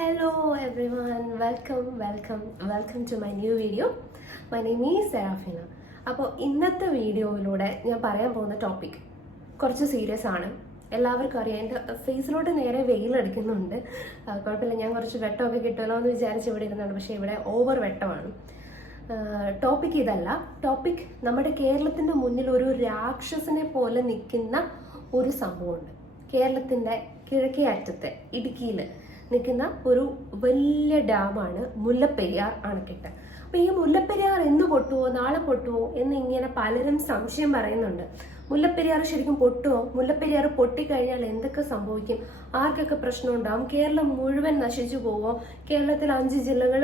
Hello everyone, welcome to my new video. My name is Serafina. അപ്പോൾ ഇന്നത്തെ വീഡിയോയിലൂടെ ഞാൻ പറയാൻ പോകുന്ന ടോപ്പിക് കുറച്ച് സീരിയസ് ആണ്. എല്ലാവർക്കും അറിയാം, എൻ്റെ ഫേസിലോട്ട് നേരെ വെയിലടിക്കുന്നുണ്ട്. കുഴപ്പമില്ല, ഞാൻ കുറച്ച് വെട്ടമൊക്കെ കിട്ടുമല്ലോ എന്ന് വിചാരിച്ച് ഇവിടെ ഇരുന്നുണ്ട്. പക്ഷേ ഇവിടെ ഓവർ വെട്ടമാണ്. ടോപ്പിക് ഇതല്ല. ടോപ്പിക് നമ്മുടെ കേരളത്തിൻ്റെ മുന്നിൽ ഒരു രാക്ഷസനെ പോലെ നിൽക്കുന്ന ഒരു സംഭവമുണ്ട്. കേരളത്തിൻ്റെ കിഴക്കേ അറ്റത്തെ ഇടുക്കിയിൽ നിൽക്കുന്ന ഒരു വലിയ ഡാമാണ് മുല്ലപ്പെരിയാർ അണക്കെട്ട്. അപ്പൊ ഈ മുല്ലപ്പെരിയാർ എന്ന് പൊട്ടുവോ, നാളെ പൊട്ടുവോ എന്ന് ഇങ്ങനെ പലരും സംശയം പറയുന്നുണ്ട്. മുല്ലപ്പെരിയാർ ശരിക്കും പൊട്ടുവോ? മുല്ലപ്പെരിയാർ പൊട്ടിക്കഴിഞ്ഞാൽ എന്തൊക്കെ സംഭവിക്കും? ആർക്കൊക്കെ പ്രശ്നം ഉണ്ടാവും? കേരളം മുഴുവൻ നശിച്ചു പോവോ? കേരളത്തിൽ 5 ജില്ലകൾ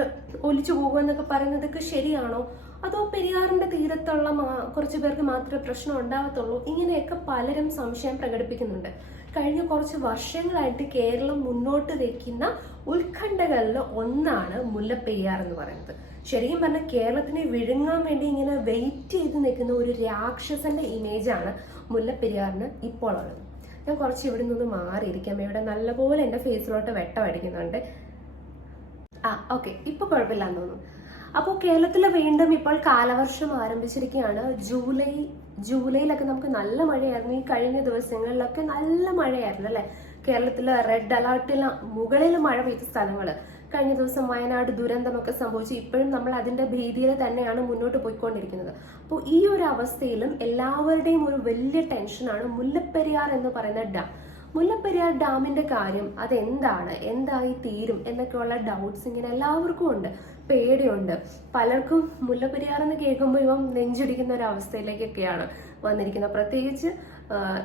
ഒലിച്ചു പോകുമോ എന്നൊക്കെ പറയുന്നതൊക്കെ ശരിയാണോ? അതോ പെരിയാറിന്റെ തീരത്തുള്ള കുറച്ചു പേർക്ക് മാത്രമേ പ്രശ്നം ഉണ്ടാവത്തുള്ളൂ? ഇങ്ങനെയൊക്കെ പലരും സംശയം പ്രകടിപ്പിക്കുന്നുണ്ട്. കഴിഞ്ഞ കുറച്ച് വർഷങ്ങളായിട്ട് കേരളം മുന്നോട്ട് വെക്കുന്ന ഉത്കണ്ഠകളിൽ ഒന്നാണ് മുല്ലപ്പെരിയാർ എന്ന് പറയുന്നത്. ശരിക്കും പറഞ്ഞാൽ കേരളത്തിനെ വിഴുങ്ങാൻ വേണ്ടി ഇങ്ങനെ വെയിറ്റ് ചെയ്ത് നിൽക്കുന്ന ഒരു രാക്ഷസന്റെ ഇമേജാണ് മുല്ലപ്പെരിയാറിന് ഇപ്പോൾ ഉള്ളത്. ഞാൻ കുറച്ച് ഇവിടെ നിന്ന് മാറിയിരിക്കാം. ഇവിടെ നല്ലപോലെ എൻ്റെ ഫേസിലോട്ട് വെട്ടമടിക്കുന്നുണ്ട്. ഓക്കെ, ഇപ്പൊ കുഴപ്പമില്ലാന്ന് തോന്നുന്നു. അപ്പോൾ കേരളത്തിൽ വീണ്ടും ഇപ്പോൾ കാലവർഷം ആരംഭിച്ചിരിക്കുകയാണ്. ജൂലൈയിലൊക്കെ നമുക്ക് നല്ല മഴയായിരുന്നു. ഈ കഴിഞ്ഞ ദിവസങ്ങളിലൊക്കെ നല്ല മഴയായിരുന്നു അല്ലെ? കേരളത്തിൽ റെഡ് അലർട്ടിൽ മുകളിൽ മഴ പെയ്ത സ്ഥലങ്ങൾ, കഴിഞ്ഞ ദിവസം വയനാട് ദുരന്തമൊക്കെ സംഭവിച്ചു. ഇപ്പോഴും നമ്മൾ അതിന്റെ ഭീതിയിൽ തന്നെയാണ് മുന്നോട്ട് പോയിക്കൊണ്ടിരിക്കുന്നത്. അപ്പോൾ ഈ ഒരു അവസ്ഥയിലും എല്ലാവരുടെയും ഒരു വലിയ ടെൻഷനാണ് മുല്ലപ്പെരിയാർ എന്ന് പറയുന്ന ഡാം. മുല്ലപ്പെരിയാർ ഡാമിന്റെ കാര്യം അതെന്താണ്, എന്തായി തീരും എന്നൊക്കെയുള്ള ഡൗട്ട്സ് ഇങ്ങനെ എല്ലാവർക്കും ഉണ്ട്, പേടിയുണ്ട്. പലർക്കും മുല്ലപ്പെരിയാർ എന്ന് കേൾക്കുമ്പോൾ ഇവം നെഞ്ചിടിക്കുന്ന ഒരു അവസ്ഥയിലേക്കൊക്കെയാണ് വന്നിരിക്കുന്നത്. പ്രത്യേകിച്ച്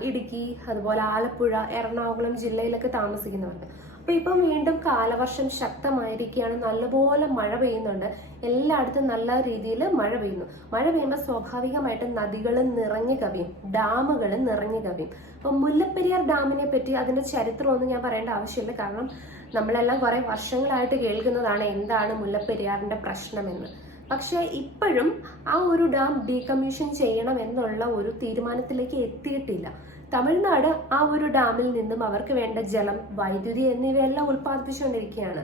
ഇടുക്കി, അതുപോലെ ആലപ്പുഴ, എറണാകുളം ജില്ലയിലൊക്കെ താമസിക്കുന്നവർക്ക്. അപ്പൊ ഇപ്പം വീണ്ടും കാലവർഷം ശക്തമായിരിക്കുകയാണ്. നല്ലപോലെ മഴ പെയ്യുന്നുണ്ട്. എല്ലായിടത്തും നല്ല രീതിയിൽ മഴ പെയ്യുന്നു. മഴ പെയ്യുമ്പോൾ സ്വാഭാവികമായിട്ടും നദികൾ നിറഞ്ഞു കവിയും, ഡാമുകൾ നിറഞ്ഞു കവിയും. അപ്പൊ മുല്ലപ്പെരിയാർ ഡാമിനെ പറ്റി അതിന്റെ ചരിത്രമൊന്നും ഞാൻ പറയേണ്ട ആവശ്യമില്ല. കാരണം നമ്മളെല്ലാം കുറെ വർഷങ്ങളായിട്ട് കേൾക്കുന്നതാണ് എന്താണ് മുല്ലപ്പെരിയാറിന്റെ പ്രശ്നമെന്ന്. പക്ഷെ ഇപ്പോഴും ആ ഒരു ഡാം ഡീകമ്മീഷൻ ചെയ്യണം എന്നുള്ള ഒരു തീരുമാനത്തിലേക്ക് എത്തിയിട്ടില്ല. തമിഴ്നാട് ആ ഒരു ഡാമിൽ നിന്നും അവർക്ക് വേണ്ട ജലം, വൈദ്യുതി എന്നിവയെല്ലാം ഉൽപ്പാദിപ്പിച്ചുകൊണ്ടിരിക്കുകയാണ്.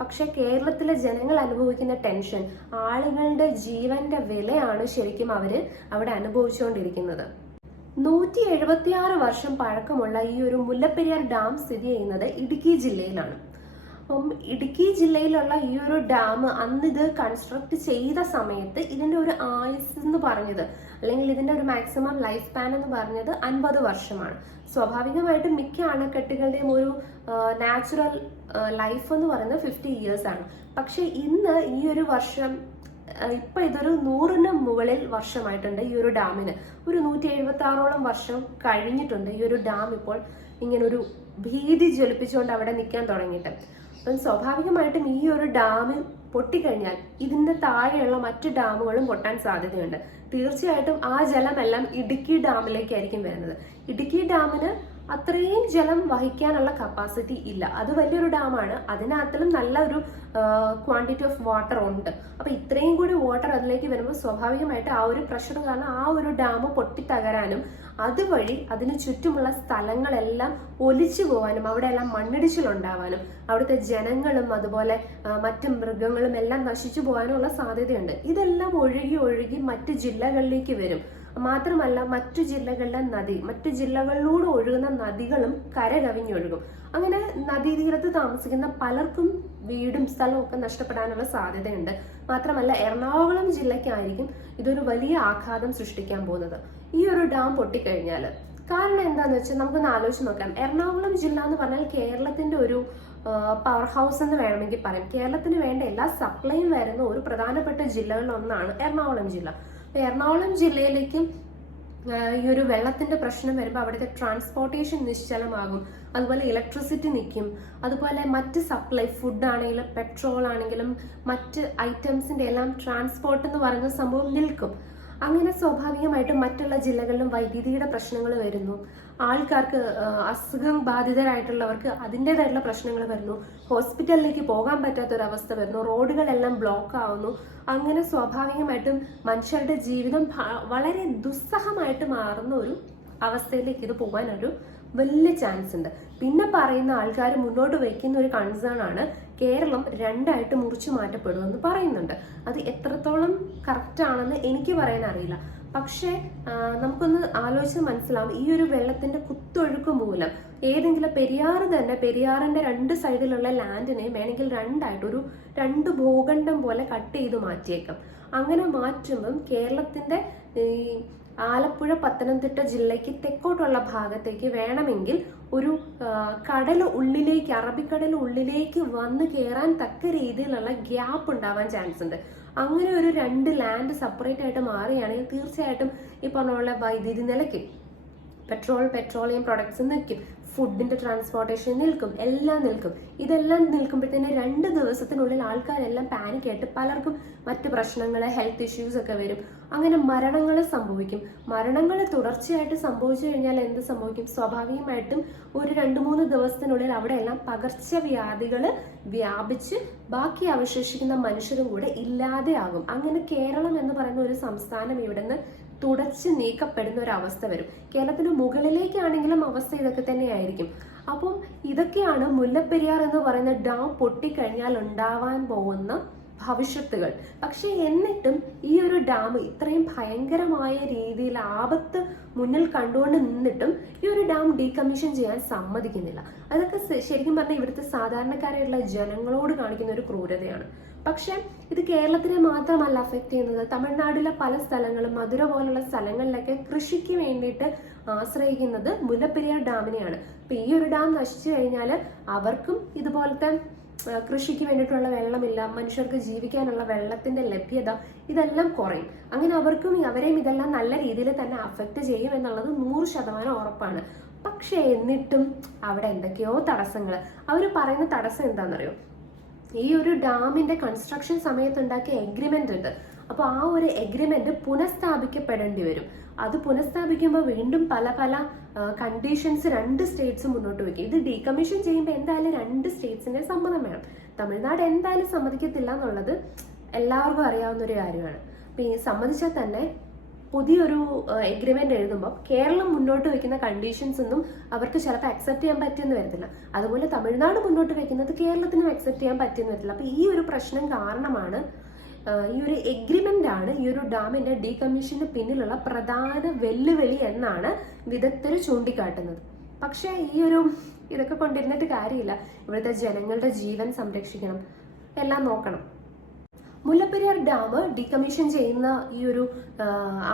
പക്ഷെ കേരളത്തിലെ ജനങ്ങൾ അനുഭവിക്കുന്ന ടെൻഷൻ, ആളുകളുടെ ജീവന്റെ വിലയാണ് ശരിക്കും അവര് അവിടെ അനുഭവിച്ചുകൊണ്ടിരിക്കുന്നത്. 176 വർഷം പഴക്കമുള്ള ഈ ഒരു മുല്ലപ്പെരിയാർ ഡാം സ്ഥിതി ചെയ്യുന്നത് ഇടുക്കി ജില്ലയിലാണ്. അപ്പം ഇടുക്കി ജില്ലയിലുള്ള ഈ ഒരു ഡാം അന്ന് ഇത് കൺസ്ട്രക്ട് ചെയ്ത സമയത്ത് ഇതിന്റെ ഒരു ആയുസ് എന്ന് പറഞ്ഞത്, അല്ലെങ്കിൽ ഇതിന്റെ ഒരു മാക്സിമം ലൈഫ് സ്പാൻ എന്ന് പറഞ്ഞത് 50 വർഷമാണ്. സ്വാഭാവികമായിട്ടും മിക്ക അണക്കെട്ടുകളുടെയും ഒരു നാച്ചുറൽ ലൈഫ് എന്ന് പറയുന്നത് 50 ഇയേഴ്സ് ആണ്. പക്ഷെ ഇന്ന് ഈ ഒരു വർഷം ഇപ്പൊ ഇതൊരു 100ന് മുകളിൽ വർഷമായിട്ടുണ്ട്. ഈ ഒരു ഡാമിന് ഒരു 176ഓളം വർഷം കഴിഞ്ഞിട്ടുണ്ട് ഈ ഒരു ഡാം ഇപ്പോൾ ഇങ്ങനെ ഒരു ഭീതി ജ്വലിപ്പിച്ചുകൊണ്ട് അവിടെ നിൽക്കാൻ തുടങ്ങിയിട്ട്. അപ്പം സ്വാഭാവികമായിട്ടും ഈ ഒരു ഡാം പൊട്ടിക്കഴിഞ്ഞാൽ ഇതിന്റെ താഴെയുള്ള മറ്റു ഡാമുകളും പൊട്ടാൻ സാധ്യതയുണ്ട്. തീർച്ചയായിട്ടും ആ ജലമെല്ലാം ഇടുക്കി ഡാമിലേക്കായിരിക്കും വരുന്നത്. ഇടുക്കി ഡാമിന് അത്രയും ജലം വഹിക്കാനുള്ള കപ്പാസിറ്റി ഇല്ല. അത് വലിയൊരു ഡാമാണ്. അതിനകത്തിലും നല്ല ഒരു ക്വാണ്ടിറ്റി ഓഫ് വാട്ടർ ഉണ്ട്. അപ്പൊ ഇത്രയും കൂടി വാട്ടർ അതിലേക്ക് വരുമ്പോൾ സ്വാഭാവികമായിട്ട് ആ ഒരു പ്രഷർ കാരണം ആ ഒരു ഡാം പൊട്ടിത്തകരാനും അതുവഴി അതിന് ചുറ്റുമുള്ള സ്ഥലങ്ങളെല്ലാം ഒലിച്ചു പോകാനും അവിടെ എല്ലാം മണ്ണിടിച്ചിലുണ്ടാവാനും അവിടുത്തെ ജനങ്ങളും അതുപോലെ മറ്റു മൃഗങ്ങളും എല്ലാം നശിച്ചു പോകാനുള്ള സാധ്യതയുണ്ട്. ഇതെല്ലാം ഒഴുകി മറ്റു ജില്ലകളിലേക്ക് വരും. മാത്രമല്ല മറ്റു ജില്ലകളിലൂടെ ഒഴുകുന്ന നദികളും കരകവിഞ്ഞൊഴുകും. അങ്ങനെ നദീതീരത്ത് താമസിക്കുന്ന പലർക്കും വീടും സ്ഥലവും ഒക്കെ നഷ്ടപ്പെടാനുള്ള സാധ്യതയുണ്ട്. മാത്രമല്ല എറണാകുളം ജില്ലയ്ക്കായിരിക്കും ഇതൊരു വലിയ ആഘാതം സൃഷ്ടിക്കാൻ പോകുന്നത് ഈ ഒരു ഡാം പൊട്ടിക്കഴിഞ്ഞാൽ. കാരണം എന്താന്ന് വെച്ചാൽ നമുക്കൊന്ന് ആലോചിച്ച് നോക്കാം. എറണാകുളം ജില്ല എന്ന് പറഞ്ഞാൽ കേരളത്തിന്റെ ഒരു പവർ ഹൗസ് എന്ന് വേണമെങ്കിൽ പറയാം. കേരളത്തിന് വേണ്ട എല്ലാ സപ്ലൈയും വരുന്ന ഒരു പ്രധാനപ്പെട്ട ജില്ലകളിൽ ഒന്നാണ് എറണാകുളം ജില്ല. എറണാകുളം ജില്ലയിലേക്കും ഈ ഒരു വെള്ളത്തിന്റെ പ്രശ്നം വരുമ്പോൾ അവിടുത്തെ ട്രാൻസ്പോർട്ടേഷൻ നിശ്ചലമാകും. അതുപോലെ ഇലക്ട്രിസിറ്റി നിൽക്കും. അതുപോലെ മറ്റ് സപ്ലൈ, ഫുഡ് ആണെങ്കിലും പെട്രോൾ ആണെങ്കിലും മറ്റ് ഐറ്റംസിന്റെ എല്ലാം ട്രാൻസ്പോർട്ട് എന്ന് പറയുന്ന സംഭവം നിൽക്കും. അങ്ങനെ സ്വാഭാവികമായിട്ടും മറ്റുള്ള ജില്ലകളിലും വൈദ്യുതിയുടെ പ്രശ്നങ്ങൾ വരുന്നു. ആൾക്കാർക്ക് അസുഖം ബാധിതരായിട്ടുള്ളവർക്ക് അതിൻ്റെതായിട്ടുള്ള പ്രശ്നങ്ങൾ വരുന്നു. ഹോസ്പിറ്റലിലേക്ക് പോകാൻ പറ്റാത്തൊരവസ്ഥ വരുന്നു. റോഡുകളെല്ലാം ബ്ലോക്ക് ആവുന്നു. അങ്ങനെ സ്വാഭാവികമായിട്ടും മനുഷ്യരുടെ ജീവിതം വളരെ ദുസ്സഹമായിട്ട് മാറുന്ന ഒരു അവസ്ഥയിലേക്ക് ഇത് പോകാനൊരു വലിയ ചാൻസ് ഉണ്ട്. പിന്നെ പറയുന്ന ആൾക്കാർ മുന്നോട്ട് വയ്ക്കുന്ന ഒരു കൺസേൺ ആണ് കേരളം രണ്ടായിട്ട് മുറിച്ചു മാറ്റപ്പെടുമെന്ന് പറയുന്നുണ്ട്. അത് എത്രത്തോളം കറക്റ്റ് ആണെന്ന് എനിക്ക് പറയാൻ അറിയില്ല. പക്ഷേ നമുക്കൊന്ന് ആലോചിച്ച് മനസ്സിലാവും, ഈ ഒരു വെള്ളത്തിന്റെ കുത്തൊഴുക്ക് മൂലം ഏതെങ്കിലും പെരിയാറിന്റെ രണ്ട് സൈഡിലുള്ള ലാൻഡിനെ വേണമെങ്കിൽ രണ്ടായിട്ട് രണ്ട് ഭൂഖണ്ഡം പോലെ കട്ട് ചെയ്ത് മാറ്റിയേക്കാം. അങ്ങനെ മാറ്റുമ്പം കേരളത്തിന്റെ ഈ ആലപ്പുഴ പത്തനംതിട്ട ജില്ലയ്ക്ക് തെക്കോട്ടുള്ള ഭാഗത്തേക്ക് വേണമെങ്കിൽ ഒരു അറബിക്കടൽ ഉള്ളിലേക്ക് വന്ന് കയറാൻ തക്ക രീതിയിലുള്ള ഗ്യാപ്പ് ഉണ്ടാവാൻ ചാൻസ് ഉണ്ട്. അങ്ങനെ ഒരു രണ്ട് ലാൻഡ് സെപ്പറേറ്റ് ആയിട്ട് മാറുകയാണെങ്കിൽ തീർച്ചയായിട്ടും ഈ പറഞ്ഞ പോലെ വൈദ്യുതി നിലയ്ക്കും, പെട്രോളിയം പ്രൊഡക്ട്സ് നിൽക്കും, ഫുഡിന്റെ ട്രാൻസ്പോർട്ടേഷൻ നിൽക്കും, എല്ലാം നിൽക്കും. ഇതെല്ലാം നിൽക്കുമ്പോഴത്തേന് 2 ദിവസത്തിനുള്ളിൽ ആൾക്കാരെല്ലാം പാനിക് ആയിട്ട് പലർക്കും മറ്റു പ്രശ്നങ്ങൾ, ഹെൽത്ത് ഇഷ്യൂസ് ഒക്കെ വരും. അങ്ങനെ മരണങ്ങൾ സംഭവിക്കും. മരണങ്ങൾ തുടർച്ചയായിട്ട് സംഭവിച്ചു കഴിഞ്ഞാൽ എന്ത് സംഭവിക്കും? സ്വാഭാവികമായിട്ടും ഒരു 2-3 ദിവസത്തിനുള്ളിൽ അവിടെ എല്ലാം പകർച്ചവ്യാധികൾ വ്യാപിച്ച് ബാക്കി അവശേഷിക്കുന്ന മനുഷ്യരും കൂടെ ഇല്ലാതെയാകും. അങ്ങനെ കേരളം എന്ന് പറയുന്ന ഒരു സംസ്ഥാനം ഇവിടുന്ന് തുടച്ച് നീക്കപ്പെടുന്ന ഒരു അവസ്ഥ വരും. കേരളത്തിന് മുകളിലേക്കാണെങ്കിലും അവസ്ഥ ഇതൊക്കെ തന്നെയായിരിക്കും. അപ്പം ഇതൊക്കെയാണ് മുല്ലപ്പെരിയാർ എന്ന് പറയുന്ന ഡാം പൊട്ടിക്കഴിഞ്ഞാൽ ഉണ്ടാവാൻ പോകുന്ന ഭവിഷ്യത്തുകൾ. പക്ഷെ എന്നിട്ടും ഈ ഒരു ഡാം ഇത്രയും ഭയങ്കരമായ രീതിയിൽ ആപത്ത് മുന്നിൽ കണ്ടുകൊണ്ട് നിന്നിട്ടും ഈ ഒരു ഡാം ഡീകമ്മീഷൻ ചെയ്യാൻ സമ്മതിക്കുന്നില്ല. അതൊക്കെ ശരിക്കും പറഞ്ഞാൽ ഇവിടുത്തെ സാധാരണക്കാരായിട്ടുള്ള ജനങ്ങളോട് കാണിക്കുന്ന ഒരു ക്രൂരതയാണ്. പക്ഷെ ഇത് കേരളത്തിനെ മാത്രമല്ല അഫക്ട് ചെയ്യുന്നത്. തമിഴ്നാട്ടിലെ പല സ്ഥലങ്ങളും, മധുര പോലുള്ള സ്ഥലങ്ങളിലൊക്കെ കൃഷിക്ക് വേണ്ടിയിട്ട് ആശ്രയിക്കുന്നത് മുല്ലപ്പെരിയാർ ഡാമിനെയാണ്. അപ്പൊ ഈ ഒരു ഡാം നശിച്ചു കഴിഞ്ഞാൽ അവർക്കും ഇതുപോലത്തെ കൃഷിക്ക് വേണ്ടിയിട്ടുള്ള വെള്ളമില്ല, മനുഷ്യർക്ക് ജീവിക്കാനുള്ള വെള്ളത്തിന്റെ ലഭ്യത ഇതെല്ലാം കുറയും. അങ്ങനെ അവരെയും ഇതെല്ലാം നല്ല രീതിയിൽ തന്നെ അഫക്ട് ചെയ്യും എന്നുള്ളത് 100% ഉറപ്പാണ്. പക്ഷെ എന്നിട്ടും അവിടെ എന്തൊക്കെയോ തടസ്സങ്ങൾ. അവർ പറയുന്ന തടസ്സം എന്താണെന്നറിയോ? ഈ ഒരു ഡാമിന്റെ കൺസ്ട്രക്ഷൻ സമയത്ത് ഉണ്ടാക്കിയ എഗ്രിമെന്റ് ഉണ്ട്. അപ്പൊ ആ ഒരു എഗ്രിമെന്റ് പുനഃസ്ഥാപിക്കപ്പെടേണ്ടി വരും. അത് പുനഃസ്ഥാപിക്കുമ്പോൾ വീണ്ടും പല കണ്ടീഷൻസ് 2 സ്റ്റേറ്റ്സ് മുന്നോട്ട് വയ്ക്കും. ഇത് ഡീകമ്മീഷൻ ചെയ്യുമ്പോൾ എന്തായാലും 2 സ്റ്റേറ്റ്സിന്റെ സമ്മതം വേണം. തമിഴ്നാട് എന്തായാലും സമ്മതിക്കത്തില്ല എന്നുള്ളത് എല്ലാവർക്കും അറിയാവുന്ന ഒരു കാര്യമാണ്. അപ്പൊ ഈ സമ്മതിച്ചാൽ തന്നെ പുതിയൊരു എഗ്രിമെന്റ് എഴുതുമ്പോൾ കേരളം മുന്നോട്ട് വെക്കുന്ന കണ്ടീഷൻസ് ഒന്നും അവർക്ക് ചിലപ്പോൾ അക്സെപ്റ്റ് ചെയ്യാൻ പറ്റിയെന്ന് വരത്തില്ല. അതുപോലെ തമിഴ്നാട് മുന്നോട്ട് വെക്കുന്നത് കേരളത്തിനും അക്സെപ്റ്റ് ചെയ്യാൻ പറ്റിയെന്ന് വരത്തില്ല. അപ്പൊ ഈ ഒരു പ്രശ്നം കാരണമാണ്, ഈ ഒരു എഗ്രിമെന്റ് ആണ് ഈ ഒരു ഡാമിന്റെ ഡീകമ്മീഷന് പിന്നിലുള്ള പ്രധാന വെല്ലുവിളി എന്നാണ് വിദഗ്ധർ ചൂണ്ടിക്കാട്ടുന്നത്. പക്ഷെ ഇതൊക്കെ കൊണ്ടിരുന്നിട്ട് കാര്യമില്ല. ഇവിടുത്തെ ജനങ്ങളുടെ ജീവൻ സംരക്ഷിക്കണം, എല്ലാം നോക്കണം. മുല്ലപ്പെരിയാർ ഡാം ഡീകമ്മീഷൻ ചെയ്യുന്ന ഈ ഒരു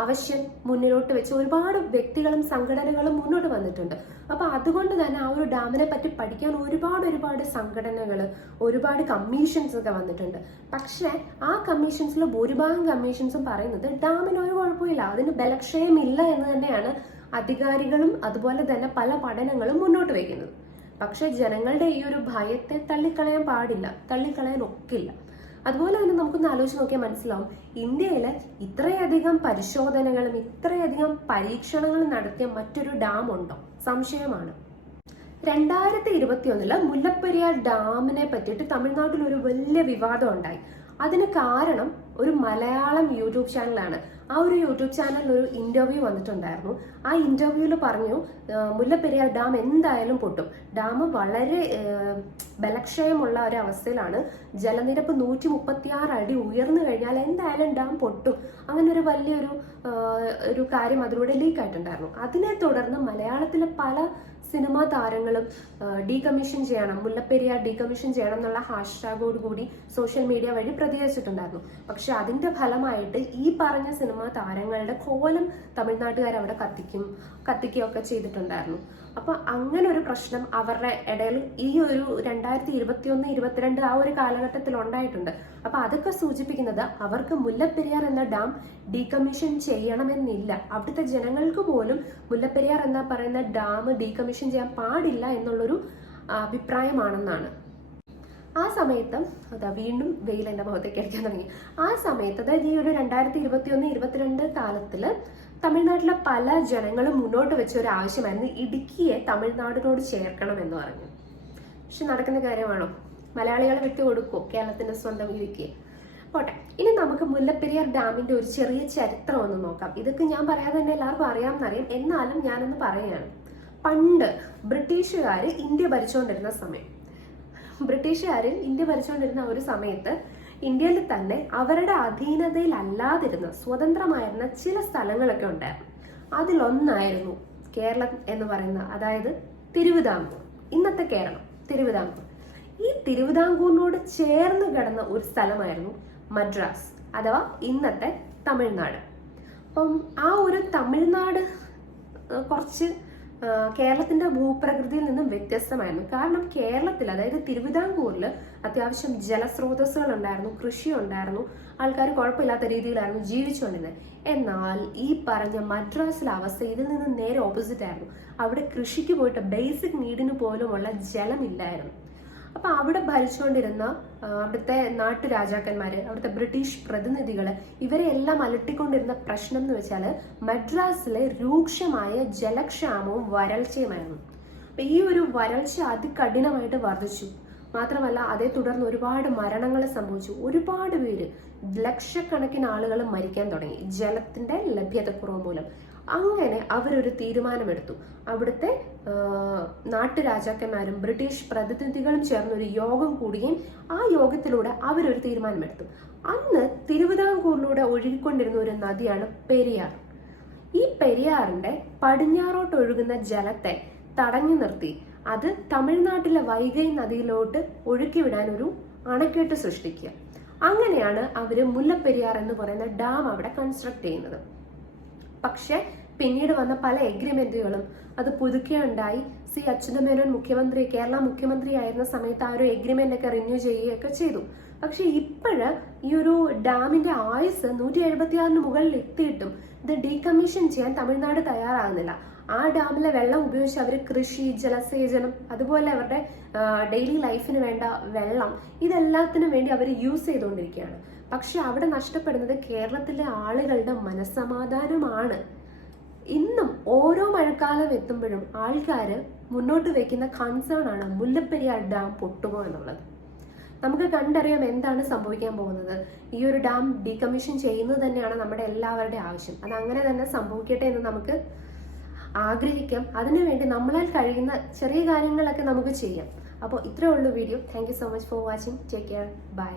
ആവശ്യം മുന്നിലോട്ട് വെച്ച് ഒരുപാട് വ്യക്തികളും സംഘടനകളും മുന്നോട്ട് വന്നിട്ടുണ്ട്. അപ്പൊ അതുകൊണ്ട് തന്നെ ആ ഒരു ഡാമിനെ പറ്റി പഠിക്കാൻ ഒരുപാട് സംഘടനകൾ, ഒരുപാട് കമ്മീഷൻസ് ഒക്കെ വന്നിട്ടുണ്ട്. പക്ഷെ ആ കമ്മീഷൻസിൽ ഭൂരിഭാഗം കമ്മീഷൻസും പറയുന്നത് ഡാമിന് ഒരു കുഴപ്പമില്ല, അതിന് ബലക്ഷയമില്ല എന്ന് തന്നെയാണ് അധികാരികളും അതുപോലെ തന്നെ പല പഠനങ്ങളും മുന്നോട്ട് വയ്ക്കുന്നത്. പക്ഷെ ജനങ്ങളുടെ ഈ ഒരു ഭയത്തെ തള്ളിക്കളയാൻ പാടില്ല, തള്ളിക്കളയാൻ ഒക്കില്ല. അതുപോലെ തന്നെ നമുക്കൊന്ന് ആലോചിച്ച് നോക്കിയാൽ മനസ്സിലാവും, ഇന്ത്യയിൽ ഇത്രയധികം പരിശോധനകളും ഇത്രയധികം പരീക്ഷണങ്ങളും നടത്തിയ മറ്റൊരു ഡാം ഉണ്ടോ? സംശയമാണ്. 2021 മുല്ലപ്പെരിയാർ ഡാമിനെ പറ്റിയിട്ട് തമിഴ്നാട്ടിൽ ഒരു വലിയ വിവാദം ഉണ്ടായി. അതിന് കാരണം ഒരു മലയാളം യൂട്യൂബ് ചാനലാണ്. ആ ഒരു യൂട്യൂബ് ചാനലിൽ ഒരു ഇന്റർവ്യൂ വന്നിട്ടുണ്ടായിരുന്നു. ആ ഇന്റർവ്യൂവിൽ പറഞ്ഞു മുല്ലപ്പെരിയാർ ഡാം എന്തായാലും പൊട്ടും, ഡാം വളരെ ബലക്ഷയമുള്ള ഒരു അവസ്ഥയിലാണ്, ജലനിരപ്പ് 136 അടി ഉയർന്നു കഴിഞ്ഞാൽ എന്തായാലും ഡാം പൊട്ടും, അങ്ങനെ ഒരു വലിയൊരു കാര്യം അതിലൂടെ ലീക്ക് ആയിട്ടുണ്ടായിരുന്നു. അതിനെ തുടർന്ന് മലയാളത്തിലെ പല സിനിമാ താരങ്ങളും ഡീകമ്മീഷൻ ചെയ്യണം, മുല്ലപ്പെരിയാർ ഡീകമ്മീഷൻ ചെയ്യണം എന്നുള്ള ഹാഷ്ടാഗോട് കൂടി സോഷ്യൽ മീഡിയ വഴി പ്രതികരിച്ചിട്ടുണ്ടായിരുന്നു. പക്ഷെ അതിന്റെ ഫലമായിട്ട് ഈ പറഞ്ഞ സിനിമാ താരങ്ങളുടെ കോലം തമിഴ്നാട്ടുകാർ അവിടെ കത്തിക്കുകയൊക്കെ ചെയ്തിട്ടുണ്ടായിരുന്നു. അപ്പൊ അങ്ങനെ ഒരു പ്രശ്നം അവരുടെ ഇടയിൽ ഈ ഒരു 2021-22 ആ ഒരു കാലഘട്ടത്തിൽ ഉണ്ടായിട്ടുണ്ട്. അപ്പൊ അതൊക്കെ സൂചിപ്പിക്കുന്നത് അവർക്ക് മുല്ലപ്പെരിയാർ എന്ന ഡാം ഡീകമ്മീഷൻ ചെയ്യണമെന്നില്ല. അവിടുത്തെ ജനങ്ങൾക്ക് പോലും മുല്ലപ്പെരിയാർ എന്ന പറയുന്ന ഡാം ഡീകമ്മീഷൻ ചെയ്യാൻ പാടില്ല എന്നുള്ളൊരു അഭിപ്രായമാണെന്നാണ്. ആ സമയത്ത് വീണ്ടും വെയിൽ എന്റെ മുഖത്തേക്ക് അടിക്കാൻ തുടങ്ങി. ആ സമയത്ത് അതായത് ഈ ഒരു 2021-22 കാലത്തില് തമിഴ്നാട്ടിലെ പല ജനങ്ങളും മുന്നോട്ട് വെച്ച ഒരു ആവശ്യമായിരുന്നു ഇടുക്കിയെ തമിഴ്നാടിനോട് ചേർക്കണം എന്ന് പറഞ്ഞു. പക്ഷെ നടക്കുന്ന കാര്യമാണോ? മലയാളികളെ വിട്ടുകൊടുക്കുമോ കേരളത്തിന്റെ സ്വന്തം ഇടുക്കിയെ? പോട്ടെ, ഇനി നമുക്ക് മുല്ലപ്പെരിയാർ ഡാമിന്റെ ഒരു ചെറിയ ചരിത്രം ഒന്ന് നോക്കാം. ഇതൊക്കെ ഞാൻ പറയാതെ തന്നെ എല്ലാവർക്കും അറിയാമെന്നറിയാം, എന്നാലും ഞാനൊന്ന് പറയുകയാണ്. പണ്ട് ബ്രിട്ടീഷുകാർ ഇന്ത്യ ഭരിച്ചുകൊണ്ടിരുന്ന സമയം, ബ്രിട്ടീഷുകാരിൽ ഇന്ത്യ ഭരിച്ചുകൊണ്ടിരുന്ന ഒരു സമയത്ത് ഇന്ത്യയിൽ തന്നെ അവരുടെ അധീനതയിൽ അല്ലാതിരുന്ന സ്വതന്ത്രമായിരുന്ന ചില സ്ഥലങ്ങളൊക്കെ ഉണ്ടായിരുന്നു. അതിലൊന്നായിരുന്നു കേരളം എന്ന് പറയുന്ന, അതായത് തിരുവിതാംകൂർ, ഇന്നത്തെ കേരളം, തിരുവിതാംകൂർ. ഈ തിരുവിതാംകൂറിനോട് ചേർന്ന് കിടന്ന ഒരു സ്ഥലമായിരുന്നു മദ്രാസ് അഥവാ ഇന്നത്തെ തമിഴ്നാട്. അപ്പം ആ ഒരു തമിഴ്നാട് കുറച്ച് കേരളത്തിന്റെ ഭൂപ്രകൃതിയിൽ നിന്നും വ്യത്യസ്തമായിരുന്നു. കാരണം കേരളത്തിൽ, അതായത് തിരുവിതാംകൂറിൽ അത്യാവശ്യം ജലസ്രോതസ്സുകൾ ഉണ്ടായിരുന്നു, കൃഷി ഉണ്ടായിരുന്നു, ആൾക്കാർ കുഴപ്പമില്ലാത്ത രീതിയിലായിരുന്നു ജീവിച്ചുകൊണ്ടിരുന്നത്. എന്നാൽ ഈ പറഞ്ഞ മദ്രാസിലെ അവസ്ഥ ഇതിൽ നിന്ന് നേരെ ഓപ്പോസിറ്റ് ആയിരുന്നു. അവിടെ കൃഷിക്ക് പോയിട്ട് ബേസിക് നീഡിന് പോലുമുള്ള ജലമില്ലായിരുന്നു. അപ്പൊ അവിടെ ഭരിച്ചുകൊണ്ടിരുന്ന അവിടുത്തെ നാട്ടുരാജാക്കന്മാര്, അവിടുത്തെ ബ്രിട്ടീഷ് പ്രതിനിധികള്, ഇവരെ എല്ലാം അലട്ടിക്കൊണ്ടിരുന്ന പ്രശ്നം എന്ന് വെച്ചാൽ മദ്രാസിലെ രൂക്ഷമായ ജലക്ഷാമവും വരൾച്ചയുമായിരുന്നു. അപ്പൊ ഈ ഒരു വരൾച്ച അതികഠിനമായിട്ട് വർദ്ധിച്ചു. മാത്രമല്ല അതേ തുടർന്ന് ഒരുപാട് മരണങ്ങൾ സംഭവിച്ചു. ഒരുപാട് പേര്, ലക്ഷക്കണക്കിന് ആളുകൾ മരിക്കാൻ തുടങ്ങി ജലത്തിന്റെ ലഭ്യതക്കുറവ് മൂലം. അങ്ങനെ അവരൊരു തീരുമാനമെടുത്തു. അവിടുത്തെ നാട്ടുരാജാക്കന്മാരും ബ്രിട്ടീഷ് പ്രതിനിധികളും ചേർന്ന് ഒരു യോഗം കൂടുകയും ആ യോഗത്തിലൂടെ അവരൊരു തീരുമാനമെടുത്തു. അന്ന് തിരുവിതാംകൂറിലൂടെ ഒഴുകിക്കൊണ്ടിരുന്ന ഒരു നദിയാണ് പെരിയാർ. ഈ പെരിയാറിന്റെ പടിഞ്ഞാറോട്ട് ഒഴുകുന്ന ജലത്തെ തടഞ്ഞു നിർത്തി അത് തമിഴ്നാട്ടിലെ വൈഗൈ നദിയിലോട്ട് ഒഴുക്കിവിടാൻ ഒരു അണക്കെട്ട് സൃഷ്ടിക്കുക. അങ്ങനെയാണ് അവര് മുല്ലപ്പെരിയാർ എന്ന് പറയുന്ന ഡാം അവിടെ കൺസ്ട്രക്ട് ചെയ്യുന്നത്. പക്ഷെ പിന്നീട് വന്ന പല എഗ്രിമെന്റുകളും അത് പുതുക്കുകയുണ്ടായി. സി അച്യുതമേനോൻ കേരള മുഖ്യമന്ത്രി ആയിരുന്ന സമയത്ത് ആ ഒരു എഗ്രിമെന്റ് ഒക്കെ റിന്യൂ ചെയ്യുകയൊക്കെ ചെയ്തു. പക്ഷെ ഇപ്പോഴ് ഈ ഒരു ഡാമിന്റെ ആയുസ് 176 മുകളിൽ എത്തിയിട്ടും ഇത് ഡീകമ്മീഷൻ ചെയ്യാൻ തമിഴ്നാട് തയ്യാറാകുന്നില്ല. ആ ഡാമിലെ വെള്ളം ഉപയോഗിച്ച് അവർ കൃഷി, ജലസേചനം, അതുപോലെ അവരുടെ ഡെയിലി ലൈഫിന് വേണ്ട വെള്ളം, ഇതെല്ലാത്തിനും വേണ്ടി അവർ യൂസ് ചെയ്തുകൊണ്ടിരിക്കുകയാണ്. പക്ഷെ അവിടെ നഷ്ടപ്പെടുന്നത് കേരളത്തിലെ ആളുകളുടെ മനസ്സമാധാനമാണ്. ഇന്നും ഓരോ മഴക്കാലം എത്തുമ്പോഴും ആൾക്കാര് മുന്നോട്ട് വെക്കുന്ന കൺസേൺ ആണ് മുല്ലപ്പെരിയാർ ഡാം പൊട്ടുമോ എന്നുള്ളത്. നമുക്ക് കണ്ടറിയാം എന്താണ് സംഭവിക്കാൻ പോകുന്നത്. ഈ ഒരു ഡാം ഡീകമ്മീഷൻ ചെയ്യുന്നത് തന്നെയാണ് നമ്മുടെ എല്ലാവരുടെയും ആവശ്യം. അത് അങ്ങനെ തന്നെ സംഭവിക്കട്ടെ എന്ന് നമുക്ക് ആഗ്രഹിക്കാം. അതിനുവേണ്ടി നമ്മളാൽ കഴിയുന്ന ചെറിയ കാര്യങ്ങളൊക്കെ നമുക്ക് ചെയ്യാം. അപ്പോൾ ഇത്രയേ ഉള്ളൂ video. Thank you so much for watching. Take care. By.